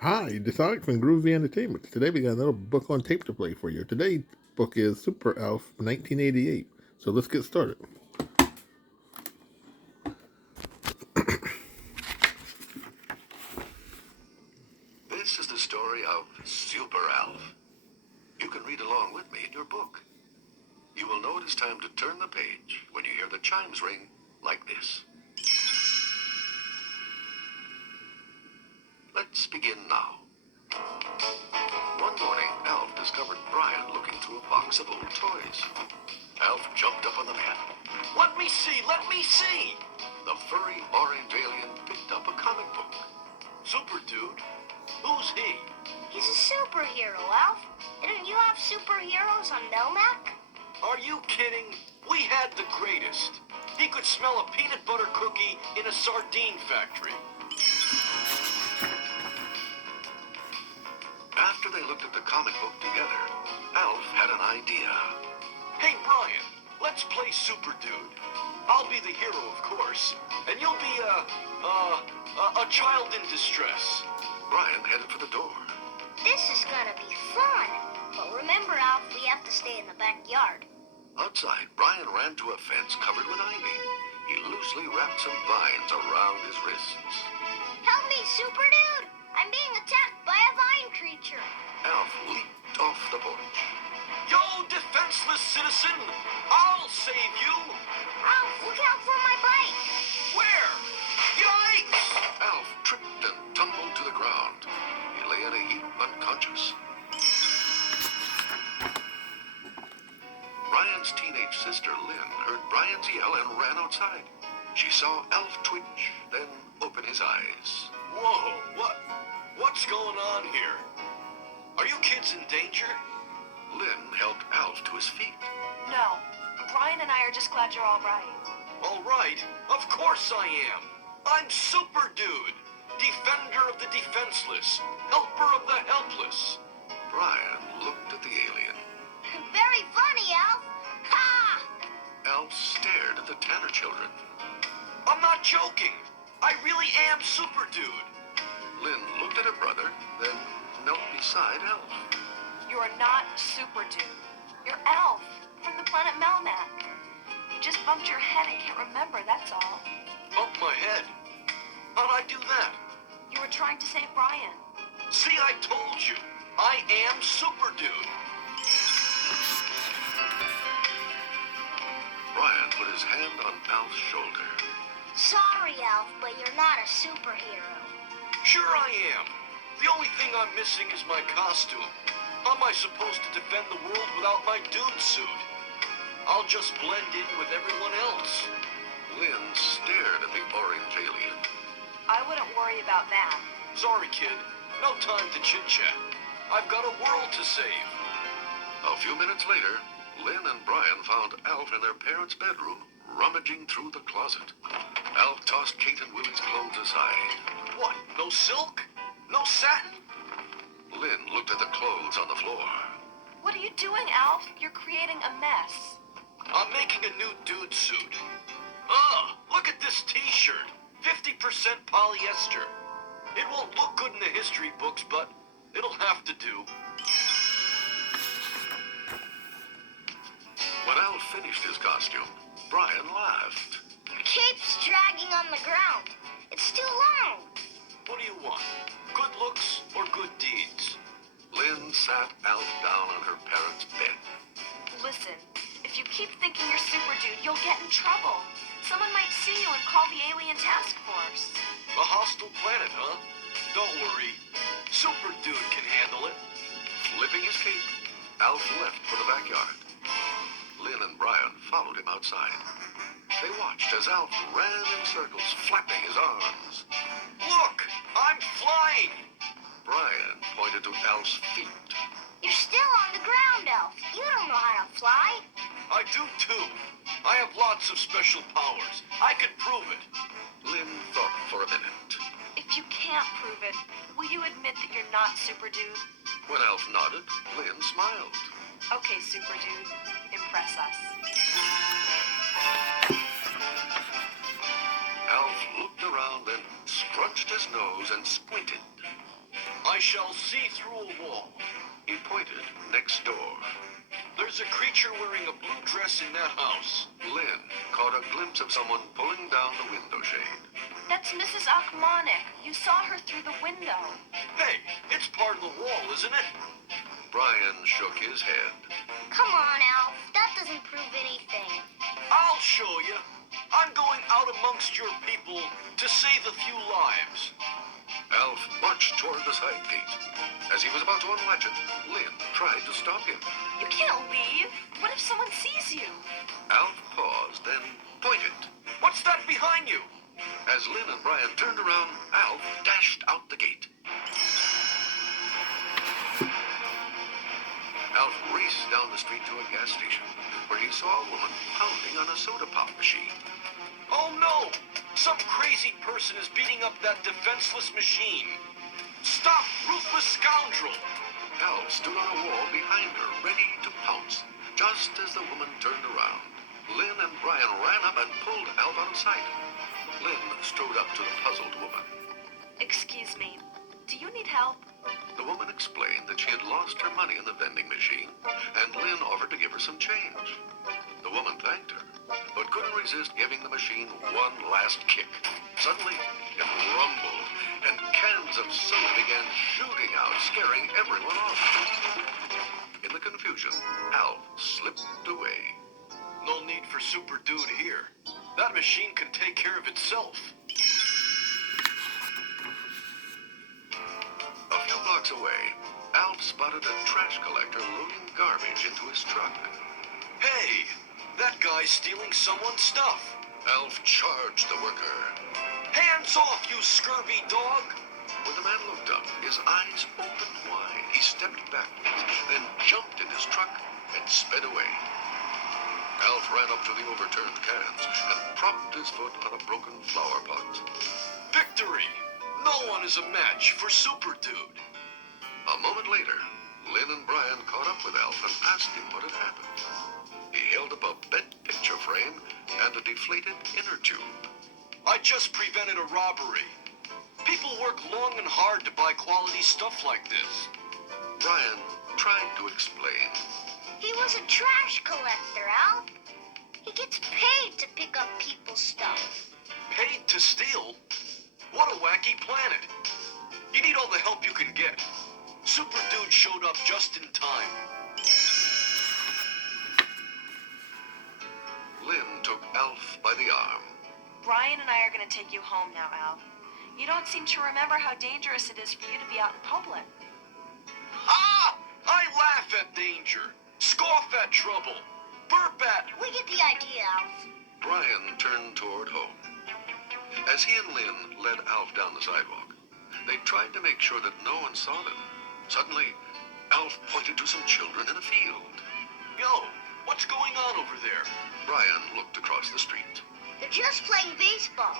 Hi, this is Alex from Groovy Entertainment. Today we got another book on tape to play for you. Today's book is Super Elf 1988. So let's get started. This is the story of Super Elf. You can read along with me in your book. You will know it is time to turn the page when you hear the chimes ring like this. Let's begin now. One morning, Elf discovered Brian looking through a box of old toys. Elf jumped up on the bed. Let me see, let me see! The furry orange alien picked up a comic book. Super Dude? Who's he? He's a superhero, Alf. Didn't you have superheroes on Melmac? Are you kidding? We had the greatest. He could smell a peanut butter cookie in a sardine factory. After they looked at the comic book together, Alf had an idea. Hey, Brian, let's play Super Dude. I'll be the hero, of course, and you'll be a child in distress. Brian headed for the door. This is gonna be fun. But remember, Alf, we have to stay in the backyard. Outside, Brian ran to a fence covered with ivy. He loosely wrapped some vines around his wrists. Help me, Super Dude! I'm being attacked by a vine creature. Alf leaped off the porch. Yo, defenseless citizen! I'll save you! Alf, look out for my bike! Where? Yikes! Alf tripped and tumbled to the ground. He lay in a heap unconscious. Brian's teenage sister, Lynn, heard Brian's yell and ran outside. She saw Elf twitch, then open his eyes. Whoa, what's going on here? Are you kids in danger? Lynn helped Alf to his feet. No. Brian and I are just glad you're all right. All right, of course I am. I'm Super Dude, defender of the defenseless, helper of the helpless. Brian looked at the alien. Very funny, Alf. Ha! Alf stared at the Tanner children. I'm not joking. I really am Super Dude. Lynn looked at her brother, then knelt beside Elf. You are not Super Dude. You're Elf from the planet Melmac. You just bumped your head and can't remember, that's all. Bumped my head? How'd I do that? You were trying to save Brian. See, I told you. I am Super Dude. Brian put his hand on Alf's shoulder. Sorry, Alf, but you're not a superhero. Sure I am. The only thing I'm missing is my costume. How am I supposed to defend the world without my dude suit? I'll just blend in with everyone else. Lynn stared at the orange alien. I wouldn't worry about that. Sorry, kid. No time to chit-chat. I've got a world to save. A few minutes later, Lynn and Brian found Alf in their parents' bedroom, rummaging through the closet. Alf tossed Kate and Willie's clothes aside. What? No silk? No satin? Lynn looked at the clothes on the floor. What are you doing, Alf? You're creating a mess. I'm making a new dude suit. Ah, look at this t-shirt. 50% polyester. It won't look good in the history books, but it'll have to do. When Alf finished his costume, Brian laughed. Your cape's dragging on the ground. It's too long. What do you want? Good looks or good deeds? Lynn sat Alf down on her parents' bed. Listen, if you keep thinking you're Super Dude, you'll get in trouble. Someone might see you and call the alien task force. A hostile planet, huh? Don't worry. Super Dude can handle it. Flipping his cape, Alf left for the backyard. Lynn and Brian followed him outside. They watched as Alf ran in circles, flapping his arms. Look! I'm flying! Brian pointed to Alf's feet. You're still on the ground, Elf. You don't know how to fly. I do too. I have lots of special powers. I can prove it. Lynn thought for a minute. If you can't prove it, will you admit that you're not Super Dude? When Alf nodded, Lynn smiled. Okay, Super Dude, impress us. Alf looked around, then scrunched his nose and squinted. I shall see through a wall. He pointed next door. There's a creature wearing a blue dress in that house. Lynn caught a glimpse of someone pulling down the window shade. That's Mrs. Achmonic. You saw her through the window. Hey, it's part of the wall, isn't it? Brian shook his head. Come on, Alf. That doesn't prove anything. I'll show you. I'm going out amongst your people to save a few lives. Alf marched toward the side gate. As he was about to unlatch it, Lynn tried to stop him. You can't leave. What if someone sees you? Alf paused, then pointed. What's that behind you? As Lynn and Brian turned around, Alf dashed out the gate. Alf raced down the street to a gas station, where he saw a woman pounding on a soda pop machine. Oh no! Some crazy person is beating up that defenseless machine. Stop, ruthless scoundrel! Alf stood on a wall behind her, ready to pounce. Just as the woman turned around, Lynn and Brian ran up and pulled Alf out of sight. Lynn strode up to the puzzled woman. Excuse me. Do you need help? The woman explained that she had lost her money in the vending machine, and Lynn offered to give her some change. The woman thanked her, but couldn't resist giving the machine one last kick. Suddenly, it rumbled, and cans of soda began shooting out, scaring everyone off. In the confusion, Alf slipped away. No need for Super Dude here. That machine can take care of itself. A few blocks away, Alf spotted a trash collector loading garbage into his truck. Hey, that guy's stealing someone's stuff. Alf charged the worker. Hands off, you scurvy dog! When the man looked up, his eyes opened wide. He stepped backwards, then jumped in his truck and sped away. Alf ran up to the overturned cans and propped his foot on a broken flower pot. Victory! No one is a match for Super Dude. A moment later, Lynn and Brian caught up with Alf and asked him what had happened. He held up a bent picture frame and a deflated inner tube. I just prevented a robbery. People work long and hard to buy quality stuff like this. Brian tried to explain. He was a trash collector, Alf. He gets paid to pick up people's stuff. Paid to steal? What a wacky planet. You need all the help you can get. Super Dude showed up just in time. Lynn took Alf by the arm. Brian and I are going to take you home now, Alf. You don't seem to remember how dangerous it is for you to be out in public. Ah! I laugh at danger, scoff at trouble, burp at... We get the idea, Alf. Brian turned toward home. As he and Lynn led Alf down the sidewalk, they tried to make sure that no one saw them. Suddenly, Alf pointed to some children in a field. Yo, what's going on over there? Brian looked across the street. They're just playing baseball.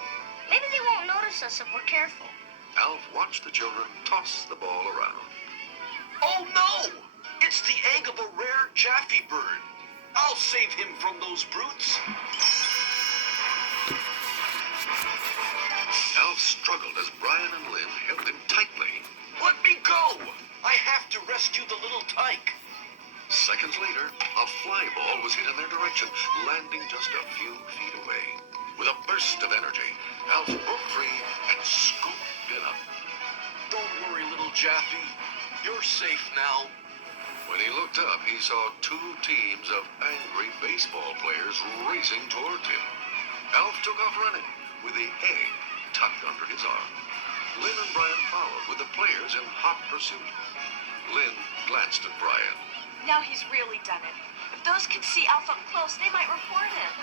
Maybe they won't notice us if we're careful. Alf watched the children toss the ball around. Oh no! It's the egg of a rare Jaffy bird. I'll save him from those brutes. Alf struggled as Brian and Lynn held him tightly. Let me go! I have to rescue the little tyke. Seconds later, a fly ball was hit in their direction, landing just a few feet away. With a burst of energy, Alf broke free and scooped it up. Don't worry, little Jaffy. You're safe now. When he looked up, he saw two teams of angry baseball players racing toward him. Alf took off running, with the egg tucked under his arm. Lynn and Brian followed, with the players in hot pursuit. Lynn glanced at Brian. Now he's really done it. If those kids see Alf up close, they might report him.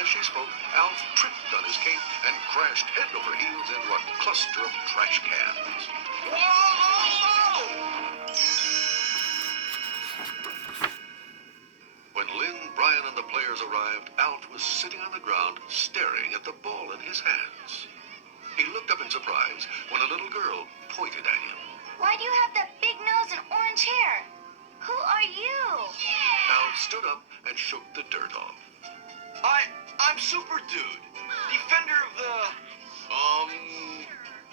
As she spoke, Alf tripped on his cape and crashed head over heels into a cluster of trash cans. Whoa! When Lynn, Brian, and the players arrived, Alf was sitting on the ground, staring at the ball in his hands. He looked up in surprise when a little girl pointed at him. Why do you have that big nose and orange hair? Who are you? Alf stood up and shook the dirt off. I'm Super Dude, defender of the,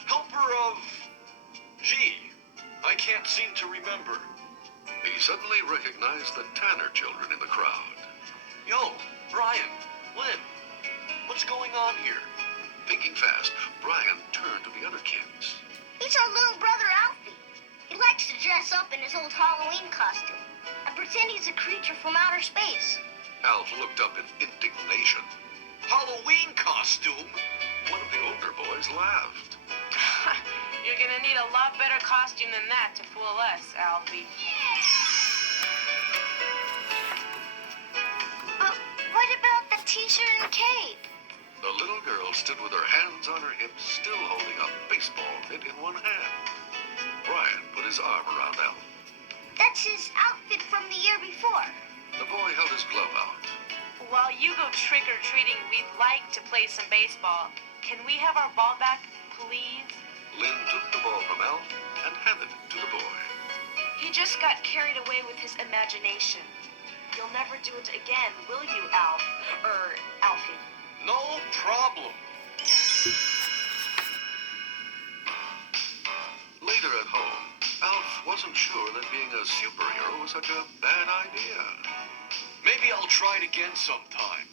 helper of, gee, can't seem to remember. He suddenly recognized the Tanner children in the crowd. Yo, Brian, Lynn, what's going on here? Thinking fast, Brian turned to the other kids. He's our little brother Alfie. He likes to dress up in his old Halloween costume and pretend he's a creature from outer space. Alf looked up in indignation. Halloween costume? One of the older boys laughed. You're gonna need a lot better costume than that to fool us, Alfie. But what about the t-shirt and cape? The little girl stood with her hands on her hips, still holding a baseball mitt in one hand. Brian put his arm around Alf. That's his outfit from the year before. The boy held his glove out. While you go trick-or-treating, we'd like to play some baseball. Can we have our ball back, please? Lynn took the ball from Alf and handed it to the boy. He just got carried away with his imagination. You'll never do it again, will you, Alf? Alfie. No problem. Later at home, Alf wasn't sure that being a superhero was such a bad idea. Maybe I'll try it again sometime.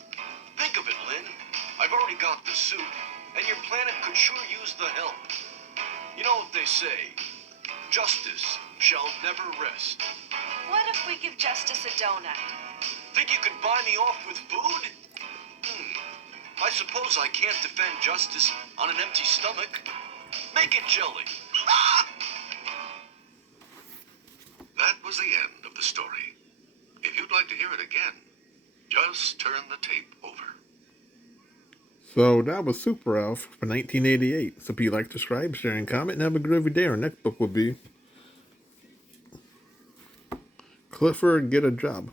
Think of it, Lynn. I've already got the suit, and your planet could sure use the help. You know what they say, justice shall never rest. What if we give Justice a donut? Think you can buy me off with food? I suppose I can't defend justice on an empty stomach. Make it jelly. That was the end of the story. If you'd like to hear it again, just turn the tape over. So that was Super Alf for 1988. So if you like, subscribe, share, and comment, and have a groovy day. Our next book will be Clifford Get a Job.